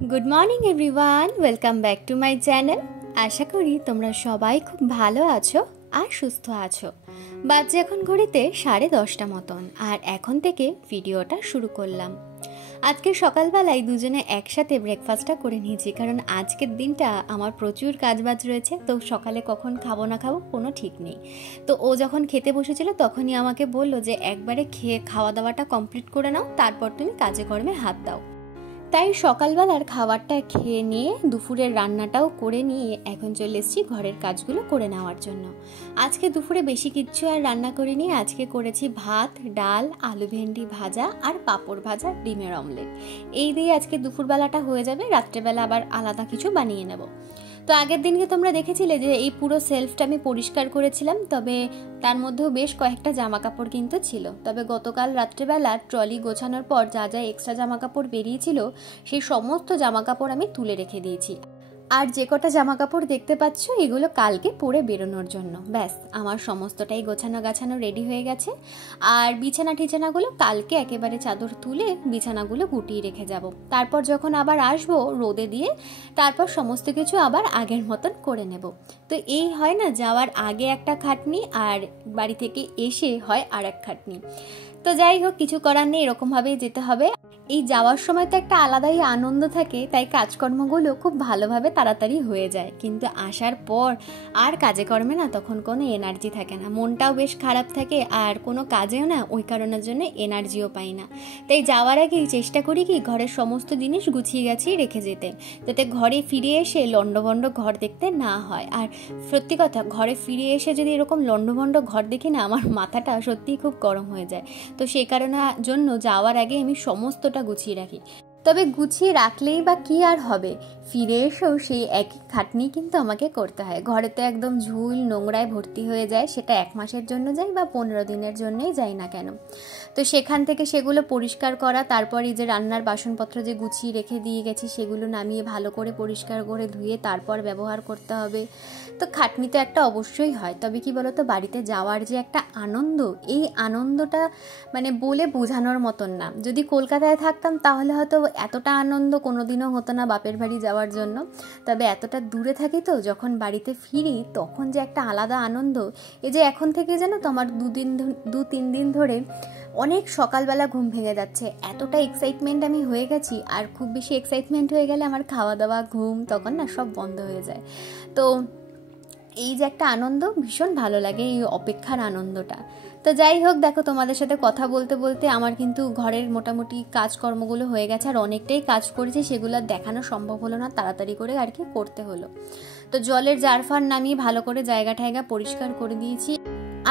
Good morning everyone, welcome back to my channel. आशा करी তোমরা সবাই খুব ভালো আছো আর সুস্থ আছো। বাজে এখন ঘড়িতে 10:30 মতন, আর এখন থেকে ভিডিওটা শুরু করলাম। আজকে সকালবেলায় দুজনে একসাথে ব্রেকফাস্টটা করে নিয়েছি, কারণ আজকের দিনটা আমার প্রচুর কাজবাজ রয়েছে। তো সকালে কখন খাবো না খাবো কোনো ঠিক নেই। তো ও যখন খেতে বসেছিল তখনই আমাকে বললো যে একবারে খাওয়া দাওয়াটা কমপ্লিট করে নাও, তারপর তুমি কাজে কর্মে হাত দাও। তাই সকালবেলার খাবারটা খেয়ে নিয়ে দুপুরের রান্নাটাও করে নিয়ে এখন চলে এসেছি ঘরের কাজগুলো করে নেওয়ার জন্য। আজকে দুপুরে বেশি কিচ্ছু আর রান্না করিনি। আজকে করেছি ভাত, ডাল, আলু ভেন্ডি ভাজা আর পাঁপড় ভাজা, ডিমের অমলেট। এই দিয়ে আজকে দুপুরবেলাটা হয়ে যাবে। রাত্রেবেলা আবার আলাদা কিছু বানিয়ে নেব। তো আগের দিনকে তোমরা দেখেছিলে যে এই পুরো সেলফটা আমি পরিষ্কার করেছিলাম, তবে তার মধ্যেও বেশ কয়েকটা জামা কাপড় কিন্তু ছিল। তবে গতকাল রাত্রেবেলা ট্রলি গোছানোর পর যা যা এক্সট্রা জামা কাপড় বেরিয়েছিল সেই সমস্ত জামা কাপড় আমি তুলে রেখে দিয়েছি। আর যে কটা জামা কাপড় দেখতে পাচ্ছ এগুলো কালকে পরে বেরোনোর জন্য। ব্যাস আমার সমস্তটাই গোছানো রেডি হয়ে গেছে। আর বিছানা টিছানাগুলো কালকে একেবারে চাদর তুলে বিছানাগুলো গুটিয়ে রেখে যাব। তারপর যখন আবার আসবো রোদে দিয়ে, তারপর সমস্ত কিছু আবার আগের মতন করে নেব। তো এই হয় না, যাওয়ার আগে একটা খাটনি আর বাড়ি থেকে এসে হয় আর এক খাটনি। তো যাই হোক, কিছু করার নেই, এরকমভাবেই যেতে হবে। এই যাওয়ার সময় তো একটা আলাদাই আনন্দ থাকে, তাই কাজকর্মগুলো খুব ভালোভাবে তাড়াতাড়ি হয়ে যায়। কিন্তু আসার পর আর কাজে কর্মে না তখন কোনো এনার্জি থাকে না, মনটাও বেশ খারাপ থাকে, আর কোনো কাজেও না ওই কারণের জন্য এনার্জিও পাই না। তাই যাওয়ার আগেই চেষ্টা করি কি ঘরের সমস্ত জিনিস গুছিয়ে গাছিয়ে রেখে যেতে, যাতে ঘরে ফিরে এসে লন্ডভন্ড ঘর দেখতে না হয়। আর সত্যি কথা, ঘরে ফিরে এসে যদি এরকম লন্ডভন্ড ঘর দেখি না, আমার মাথাটা সত্যিই খুব গরম হয়ে যায়। তো সেই কারণের জন্য যাওয়ার আগে আমি সমস্তটা গুছিয়ে রাখি। তবে গুছিয়ে রাখলেই বা কি আর হবে, ফিরে এসেও সেই একই খাটনি কিন্তু আমাকে করতে হয়। ঘরেতে একদম ঝুল নোংরায় ভর্তি হয়ে যায়, সেটা 1 মাসের জন্য যাই বা 15 দিনের জন্যই যাই না কেন। তো সেখান থেকে সেগুলো পরিষ্কার করা, তারপর এই যে রান্নার বাসনপত্র যে গুছিয়ে রেখে দিয়ে গেছি সেগুলো নামিয়ে ভালো করে পরিষ্কার করে ধুয়ে তারপর ব্যবহার করতে হবে। তো খাটনি তো একটা অবশ্যই হয়। তবে কি বলতো, বাড়িতে যাওয়ার যে একটা আনন্দ, এই আনন্দটা মানে বলে বোঝানোর মতন না। যদি কলকাতায় থাকতাম তাহলে হয়তো এতটা আনন্দ কোনোদিনও হতো না বাপের বাড়ি যাওয়ার জন্য। তবে এতটা দূরে থাকি তো, যখন বাড়িতে ফিরি তখন যে একটা আলাদা আনন্দ। এই যে এখন থেকে জানো তো আমার 2-3 দিন ধরে অনেক সকালবেলা ঘুম ভেঙে যাচ্ছে, এতটা এক্সাইটমেন্ট আমি হয়ে গেছি। আর খুব বেশি এক্সাইটমেন্ট হয়ে গেলে আমার খাওয়া দাওয়া ঘুম তখন না সব বন্ধ হয়ে যায়। তো এই যে একটা আনন্দ, ভীষণ ভালো লাগে এই অপেক্ষার আনন্দটা। তো যাই হোক, দেখো তোমাদের সাথে কথা বলতে বলতে আমার কিন্তু ঘরের মোটামুটি কাজকর্মগুলো হয়ে গেছে, আর অনেকটাই কাজ করেছি, সেগুলো দেখানো সম্ভব হলো না, তাড়াতাড়ি করে আর কি করতে হলো। তো জলের জারফার নামিয়ে ভালো করে জায়গা ঠায়গা পরিষ্কার করে দিয়েছি।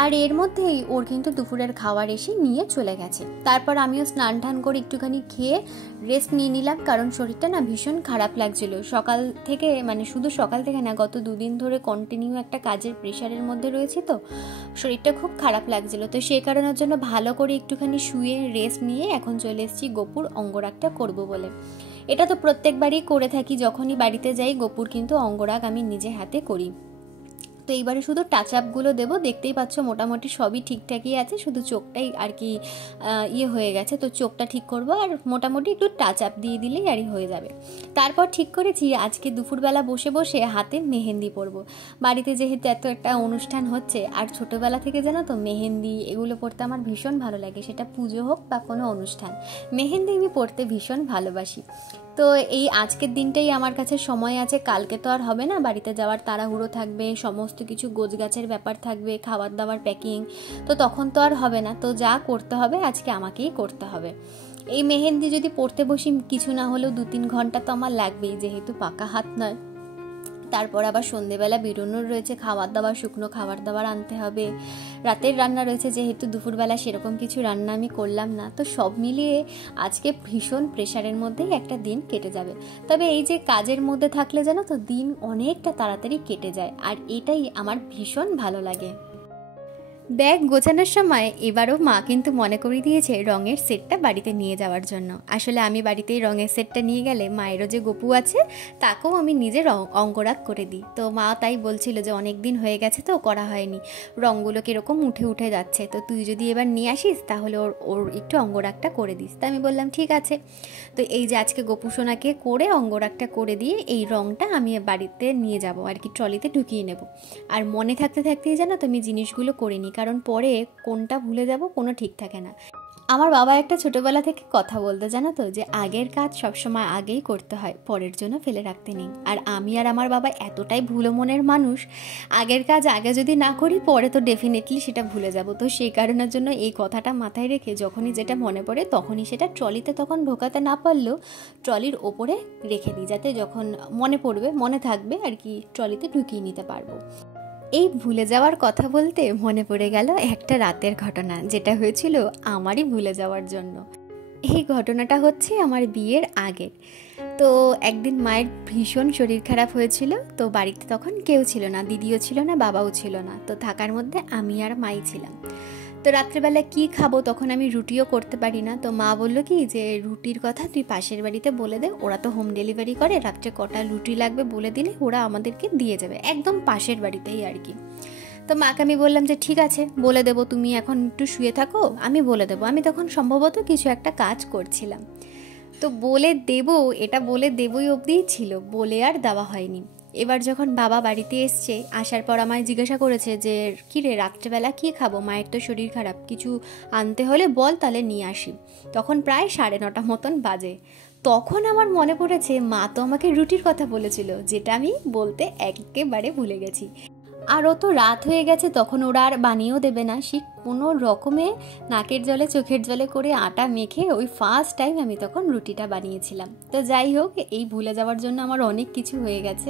আর এর মধ্যেই ওর কিন্তু দুপুরের খাবার এসে নিয়ে চলে গেছে। তারপর আমিও স্নান টান করে একটুখানি খেয়ে রেস্ট নিয়ে নিলাম, কারণ শরীরটা না ভীষণ খারাপ লাগছিল সকাল থেকে। মানে শুধু সকাল থেকে না, গত 2 দিন ধরে কন্টিনিউ একটা কাজের প্রেশারের মধ্যে রয়েছি, তো শরীরটা খুব খারাপ লাগছিল। তো সেই কারণের জন্য ভালো করে একটুখানি শুয়ে রেস্ট নিয়ে এখন চলে এসেছি গোপুর অঙ্গরাগটা করবো বলে। এটা তো প্রত্যেকবারই করে থাকি, যখনই বাড়িতে যাই গোপুর কিন্তু অঙ্গরাগ আমি নিজে হাতে করি। তো এইবারে শুধু টাচ আপগুলো দেবো। দেখতেই পাচ্ছ মোটামুটি সবই ঠিকঠাকই আছে, শুধু চোখটাই আর কি হয়ে গেছে। তো চোখটা ঠিক করবো, আর মোটামুটি একটু টাচ আপ দিয়ে দিলেই আরই হয়ে যাবে। তারপর ঠিক করেছি আজকে দুপুরবেলা বসে বসে হাতে মেহেন্দি পরবো। বাড়িতে যেহেতু এত একটা অনুষ্ঠান হচ্ছে, আর ছোটোবেলা থেকে জানো তো মেহেন্দি এগুলো পরতে আমার ভীষণ ভালো লাগে, সেটা পুজো হোক বা কোনো অনুষ্ঠান, মেহেন্দি আমি পরতে ভীষণ ভালোবাসি। তো এই আজকের দিনটাই আমার কাছে সময় আছে, কালকে তো আর হবে না, বাড়িতে যাওয়ার তাড়াহুড়ো থাকবে, সমস্ত কিছু গোছগাছের ব্যাপার থাকবে, খাবার দাবার প্যাকিং, তো তখন তো আর হবে না। তো যা করতে হবে আজকে আমাকেই করতে হবে। এই মেহেন্দি যদি পড়তে বসি কিছু না হলেও 2-3 ঘন্টা তো আমার লাগবেই, যেহেতু পাকা হাত নয়। তারপর আবার সন্ধেবেলা বেরোনোর রয়েছে, খাবার দাবার শুকনো খাবার দাবার আনতে হবে, রাতের রান্না রয়েছে, যেহেতু দুপুরবেলা সেরকম কিছু রান্না আমি করলাম না। তো সব মিলিয়ে আজকে ভীষণ প্রেশারের মধ্যেই একটা দিন কেটে যাবে। তবে এই যে কাজের মধ্যে থাকলে জানো তো দিন অনেকটা তাড়াতাড়ি কেটে যায়, আর এটাই আমার ভীষণ ভালো লাগে। ব্যাগ গোছানোর সময় এবারও মা কিন্তু মনে করিয়ে দিয়েছে রঙের সেটটা বাড়িতে নিয়ে যাওয়ার জন্য। আসলে আমি বাড়িতে এই রঙের সেটটা নিয়ে গেলে মায়েরও যে গপু আছে তাকেও আমি নিজে অঙ্গরাগ করে দিই। তো মা তাই বলছিল যে অনেক দিন হয়ে গেছে তো করা হয়নি, রঙগুলো কীরকম উঠে উঠে যাচ্ছে, তো তুই যদি এবার নিয়ে আসিস তাহলে ওর ওর একটু অঙ্গরাগটা করে দিস। তা আমি বললাম ঠিক আছে। তো এই যে আজকে গপু সোনাকে করে অঙ্গরাগটা করে দিয়ে এই রঙটা আমি বাড়িতে নিয়ে যাব আর কি, ট্রলিতে ঢুকিয়ে নেব। আর মনে থাকতে থাকতেই জানো তো আমি জিনিসগুলো করিনি, কারণ পরে কোনটা ভুলে যাব কোনো ঠিক থাকে না। আমার বাবা একটা ছোটোবেলা থেকে কথা বলতে জানো তো, যে আগের কাজ সবসময় আগেই করতে হয়, পরের জন্য ফেলে রাখতে নেই। আর আমি আর আমার বাবা এতটাই ভুলো মনের মানুষ, আগের কাজ আগে যদি না করি পরে তো ডেফিনেটলি সেটা ভুলে যাব। তো সেই কারণের জন্য এই কথাটা মাথায় রেখে যখনই যেটা মনে পড়ে তখনই সেটা ট্রলিতে তখন ঢোকাতে না পারলেও ট্রলির ওপরে রেখে দিই, যাতে যখন মনে পড়বে মনে থাকবে আর কি, ট্রলিতে ঢুকিয়ে নিতে পারবো। এই ভুলে যাওয়ার কথা বলতে মনে পড়ে গেল একটা রাতের ঘটনা, যেটা হয়েছিল আমারই ভুলে যাওয়ার জন্য। এই ঘটনাটা হচ্ছে আমার বিয়ের আগের। তো একদিন মায়ের ভীষণ শরীর খারাপ হয়েছিল, তো বাড়িতে তখন কেউ ছিল না, দিদিও ছিল না, বাবাও ছিল না, তো থাকার মধ্যে আমি আর মাই ছিলাম। তো রাত্রেবেলা কি খাবো, তখন আমি রুটিও করতে পারি না। তো মা বললো কি যে রুটির কথা তুই পাশের বাড়িতে বলে দে, ওরা তো হোম ডেলিভারি করে, রাত্রে কটা রুটি লাগবে বলে দিলে ওরা আমাদেরকে দিয়ে যাবে, একদম পাশের বাড়িতেই আর কি। তো মাকে আমি বললাম যে ঠিক আছে বলে দেবো, তুমি এখন একটু শুয়ে থাকো, আমি বলে দেবো। আমি তখন সম্ভবত কিছু একটা কাজ করছিলাম, তো বলে দেবো, এটা বলে দেবই অবধিই ছিল, বলে আর দেওয়া হয়নি। এবার যখন বাবা বাড়িতে এসছে, আসার পর আমায় জিজ্ঞাসা করেছে যে কী রে রাত্রেবেলা কী খাবো, মায়ের তো শরীর খারাপ, কিছু আনতে হলে বল তাহলে নিয়ে আসি। তখন প্রায় 9:30 মতন বাজে। তখন আমার মনে পড়েছে মা তো আমাকে রুটির কথা বলেছিল, যেটা আমি বলতে একেবারে ভুলে গেছি। আর ও তো রাত হয়ে গেছে, তখন ওরা আর বানিয়েও দেবে না, সে কোনো রকমে নাকের জলে চোখের জলে করে আটা মেখে ওই ফার্স্ট টাইম আমি তখন রুটিটা বানিয়েছিলাম। তো যাই হোক, এই ভুলে যাওয়ার জন্য আমার অনেক কিছু হয়ে গেছে।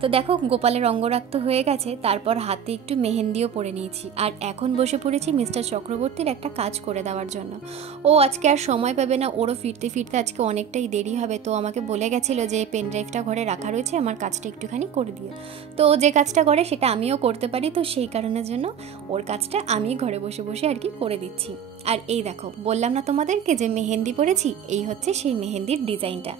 তো দেখো গোপালের অঙ্গরাগ তো হয়ে গেছে, তারপর হাতে একটু মেহেন্দিও পরে নিয়েছি, আর এখন বসে পড়েছি মিস্টার চক্রবর্তীর একটা কাজ করে দেওয়ার জন্য। ও আজকে আর সময় পাবে না, ওরও ফিরতে ফিরতে আজকে অনেকটাই দেরি হবে। তো আমাকে বলে গেছিলো যে পেন ড্রাইভটা ঘরে রাখা রয়েছে, আমার কাজটা একটুখানি করে দিও। তো ও যে কাজটা করে সেটা আমিও করতে পারি, তো সেই কারণের জন্য ওর কাজটা আমি ঘরে বসে বসে আর কি করে দিচ্ছি। আর এই দেখো বললাম না তোমাদেরকে যে মেহেন্দি পরেছি, এই হচ্ছে সেই মেহেন্দির ডিজাইনটা।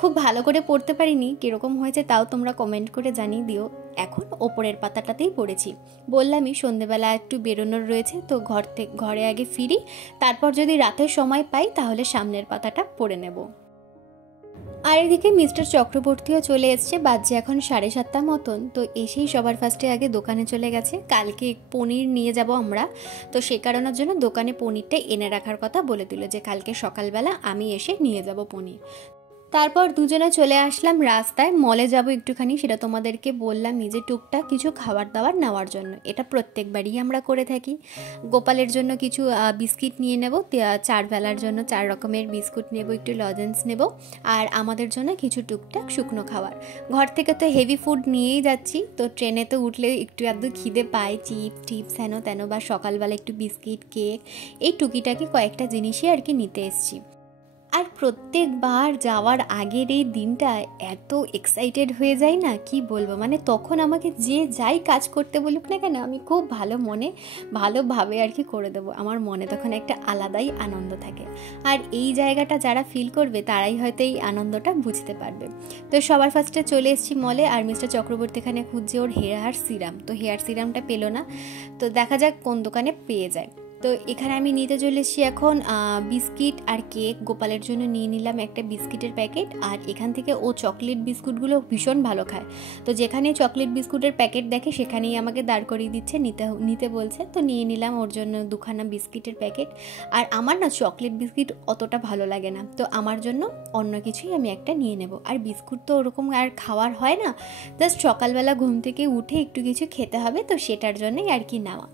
খুব ভালো করে পড়তে পারিনি, কীরকম হয়েছে তাও তোমরা কমেন্ট করে জানিয়ে দিও। এখন ওপরের পাতাটাতেই পড়েছি, বললামই সন্ধেবেলা একটু বেরোনোর রয়েছে, তো ঘরে আগে ফিরি, তারপর যদি রাতের সময় পাই তাহলে সামনের পাতাটা পড়ে নেব। আর এদিকে মিস্টার চক্রবর্তীও চলে এসছে, বাজছে এখন 7:30 মতন। তো এসেই সবার ফার্স্টে আগে দোকানে চলে গেছে, কালকে পনির নিয়ে যাব আমরা, তো সে কারণের জন্য দোকানে পনিরটা এনে রাখার কথা বলে দিল, যে কালকে সকালবেলা আমি এসে নিয়ে যাব পনির। তারপর দুজনে চলে আসলাম রাস্তায়, মলে যাব একটুখানি, সেটা তোমাদেরকে বললাম নিজে টুকটাক কিছু খাবার দাবার নেওয়ার জন্য, এটা প্রত্যেকবারই আমরা করে থাকি। গোপালের জন্য কিছু বিস্কিট নিয়ে নেব, 4 বেলার জন্য 4 রকমের বিস্কুট নেব, একটু লজেন্স নেব, আর আমাদের জন্য কিছু টুকটাক শুকনো খাবার। ঘর থেকে তো হেভি ফুড নিয়েই যাচ্ছি, তো ট্রেনে তো উঠলে একটু আধটু খিদে পায়, চিপস টিপস হেন তেন, বা সকালবেলা একটু বিস্কিট কেক, এই টুকিটাকি কয়েকটা জিনিসই আর কি নিতে এসছি। আর প্রত্যেকবার যাওয়ার আগের এই দিনটা এত এক্সাইটেড হয়ে যায় না, কি বলবো, মানে তখন আমাকে যে যাই কাজ করতে বলুক না কেন আমি খুব ভালোভাবে আর কি করে দেবো, আমার মনে তখন একটা আলাদাই আনন্দ থাকে। আর এই জায়গাটা যারা ফিল করবে তারাই হয়তো এই আনন্দটা বুঝতে পারবে। তো সবার ফার্স্টে চলে এসেছি মলে, আর মিস্টার চক্রবর্তী এখানে খুঁজছে ওর হেয়ার সিরাম, তো হেয়ার সিরামটা পেলো না, তো দেখা যাক কোন দোকানে পেয়ে যায়। তো এখানে আমি নিতে চলে এসেছি এখন বিস্কিট আর কেক। গোপালের জন্য নিয়ে নিলাম একটা বিস্কিটের প্যাকেট, আর এখান থেকে ও চকলেট বিস্কুটগুলো ভীষণ ভালো খায়, তো যেখানে চকলেট বিস্কুটের প্যাকেট দেখে সেখানেই আমাকে দাঁড় করিয়ে দিচ্ছে, নিতে বলছে, তো নিয়ে নিলাম ওর জন্য 2খানা বিস্কিটের প্যাকেট। আর আমার না চকলেট বিস্কিট অতটা ভালো লাগে না, তো আমার জন্য অন্য কিছুই আমি একটা নিয়ে নেব। আর বিস্কুট তো ওরকম আর খাওয়ার হয় না, জাস্ট সকালবেলা ঘুম থেকে উঠে একটু কিছু খেতে হবে, তো সেটার জন্যই আর কি নেওয়া।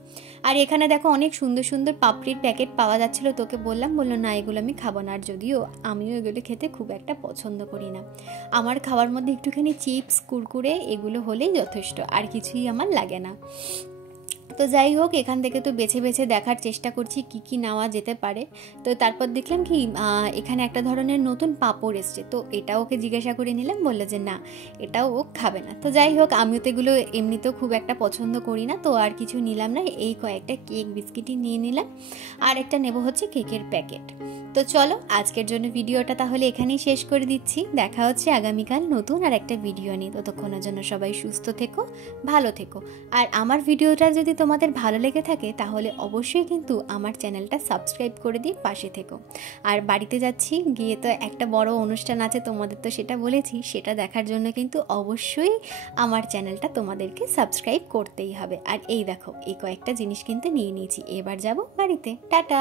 আর এখানে দেখো অনেক সুন্দর সুন্দর পাপড়ির প্যাকেট পাওয়া যাচ্ছিলো, তোকে বললো না এগুলো আমি খাবো না, আর যদিও আমিও এগুলো খেতে খুব একটা পছন্দ করি না, আমার খাওয়ার মধ্যে একটুখানি চিপস কুরকুরে এগুলো হলেই যথেষ্ট, আর কিছুই আমার লাগে না। তো যাই হোক, এখান থেকে তো বেছে বেছে দেখার চেষ্টা করছি কি কি নেওয়া যেতে পারে। তো তারপর দেখলাম কি এখানে একটা ধরনের নতুন পাঁপড় এসছে, তো এটা ওকে জিজ্ঞাসা করে নিলাম, বললো যে না এটাও ও খাবে না। তো যাই হোক, আমিও তো এগুলো এমনিতেও খুব একটা পছন্দ করি না, তো আর কিছু নিলাম না, এই কয়েকটা কেক বিস্কিটই নিয়ে নিলাম, আর একটা নেব হচ্ছে কেকের প্যাকেট। তো চলো আজকের জন্য ভিডিওটা তাহলে এখানেই শেষ করে দিচ্ছি। দেখা হচ্ছে আগামীকাল নতুন আর একটা ভিডিও নিয়ে। ততক্ষণের জন্য সবাই সুস্থ থেকো, ভালো থেকো। আর আমার ভিডিওটা যদি তোমাদের ভালো লেগে থাকে তাহলে অবশ্যই কিন্তু আমার চ্যানেলটা সাবস্ক্রাইব করে দিয়ে পাশে থেকো। আর বাড়িতে যাচ্ছি, গিয়ে তো একটা বড় অনুষ্ঠান আছে, তোমাদের তো সেটা বলেছি, সেটা দেখার জন্য কিন্তু অবশ্যই আমার চ্যানেলটা তোমাদেরকে সাবস্ক্রাইব করতেই হবে। আর এই দেখো, এই কয়েকটা জিনিস কিন্তু নিয়ে নিয়েছি, এবার যাব বাড়িতে। টাটা।